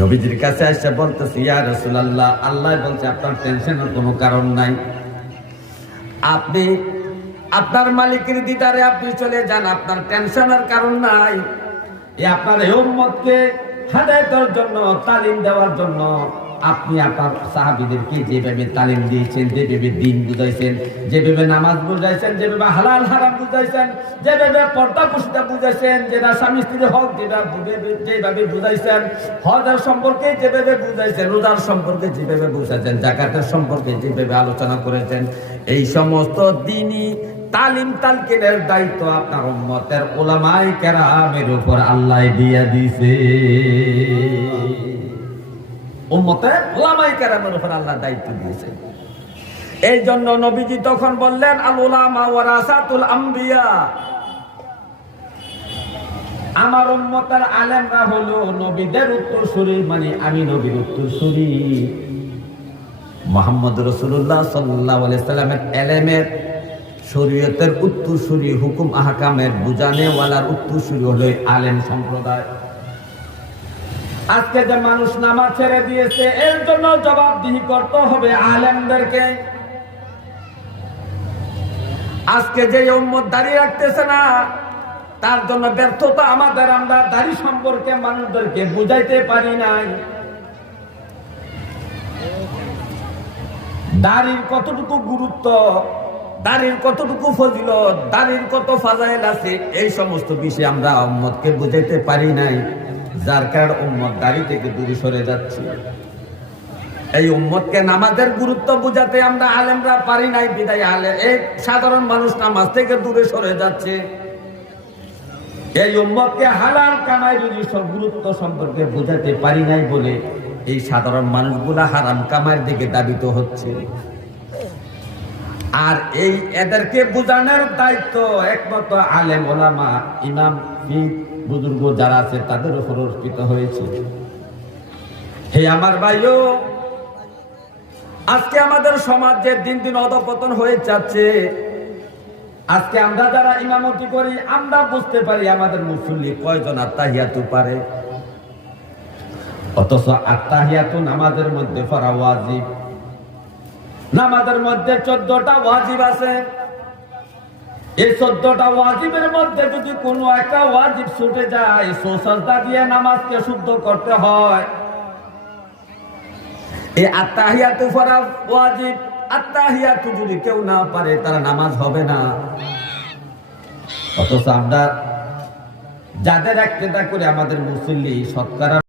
নবীজির কাছে এসে বলতেছে, ইয়া রাসূলুল্লাহ, আল্লাহ বলছে আপনার টেনশনের কোনো কারণ নাই, আপনি আপনার মালিকের দিদারে আপনি চলে যান, আপনার টেনশনের কারণ নাই। আপনার এই উম্মতকে হেদায়েতের জন্য, তালিম দেওয়ার জন্য আপনি আপনার সাহাবীদেরকে যেভাবে তালিম দিয়েছেন, যেভাবে দ্বীন বুঝাইছেন, যেভাবে নামাজ বুঝাইছেন, যেভাবে হালাল হারাম বুঝাইছেন, যেভাবে পর্দা প্রসিদ্ধা বুঝাইছেন, যেটা স্বামী স্ত্রীর হক যেভাবে বুঝাইছেন, হজের সম্পর্কে যেভাবে বুঝাইছেন, রোজার সম্পর্কে যেভাবে বুঝাইছেন, যাকাতের সম্পর্কে যেভাবে আলোচনা করেছেন, এই সমস্ত দ্বীনি তালিম তালকিনের দায়িত্ব আপনার উম্মতের উলামায়ে কেরামের উপর আল্লাহ দিয়ে দিয়েছে। উম্মতের উলামায়ে কেরামের উপর আল্লাহ দায়িত্ব দিয়েছে। এই জন্য নবীজি তখন বললেন, আল উলামা ওয়ারাসাতুল আম্বিয়া, আমার উম্মতের আলেমরা হলো নবীদের উত্তরসূরি, মানে আমি নবীর উত্তরসূরি। মুহাম্মদ রাসূলুল্লাহ সাল্লাল্লাহু আলাইহি সাল্লামের ইলমের শরীয়তের উত্তরসূরি, হুকুম আহকামের বুঝানেওয়ালার উত্তরসূরি হলো আলেম সম্প্রদায়। আজকে যে মানুষ নামাজ ছেড়ে দিয়েছে, এর জন্য জবাবদিহি করতে হবে আলেমদেরকে। আজকে যে উম্মত দাঁড়িয়ে রাখতেছে না, তার জন্য ব্যর্থতা আমাদের। আমরা দাড়ি সম্পর্কে মানুষদেরকে বুঝাইতে পারি নাই। দাড়ির কতটুকু গুরুত্ব, দাড়ির কতটুকু ফজিলত, দাড়ির কত ফাজাইল আছে, এই সমস্ত বিষয়ে আমরা উম্মতকে বুঝাইতে পারি নাই, যার কারণে উম্মত দাড়ি থেকে দূরে সরে যাচ্ছে। এই উম্মতকে নামাজের গুরুত্ব বুঝাতে আমরা আলেমরা পারি নাই, বিদায় এই সাধারণ মানুষ নামাজ থেকে দূরে সরে যাচ্ছে। এই উম্মতকে হালাল কামাই রুজির গুরুত্ব সম্পর্কে বুঝাতে পারি নাই বলে এই সাধারণ মানুষগুলা হারাম কামাইয়ের দিকে দাবিত হচ্ছে। আর এই এদেরকে বুঝানোর দায়িত্ব একমাত্র আলেম ওলামা, ইমাম, পীর, বুজুর্গ যারা আছে তাদের উপর অর্পিত হয়েছে। হে আমার ভাইও, আজকে আমাদের সমাজে দিন দিন অধঃপতন হয়ে যাচ্ছে। আজকে আমরা যারা ইমামতি করি, আমরা বুঝতে পারি আমাদের মুসল্লি কয়জন আত্তাহিয়াতু পারে, অথচ আত্তাহিয়াতু নামাজের মধ্যে পড়া ওয়াজিব। নামাজের মধ্যে 14টা ওয়াজিব আছে। এই 14টা ওয়াজিবের মধ্যে যদি কোনো একটা ওয়াজিব ছুটে যায়, সুজদা দিয়ে নামাজকে শুদ্ধ করতে হয়। এই আত্তাহিয়াতু পড়া ওয়াজিব। আত্তাহিয়াতু যদি কেউ না পারে, তার নামাজ হবে না। অথচ আমরা যাদের একটা করে আমাদের মুসল্লি শতকরা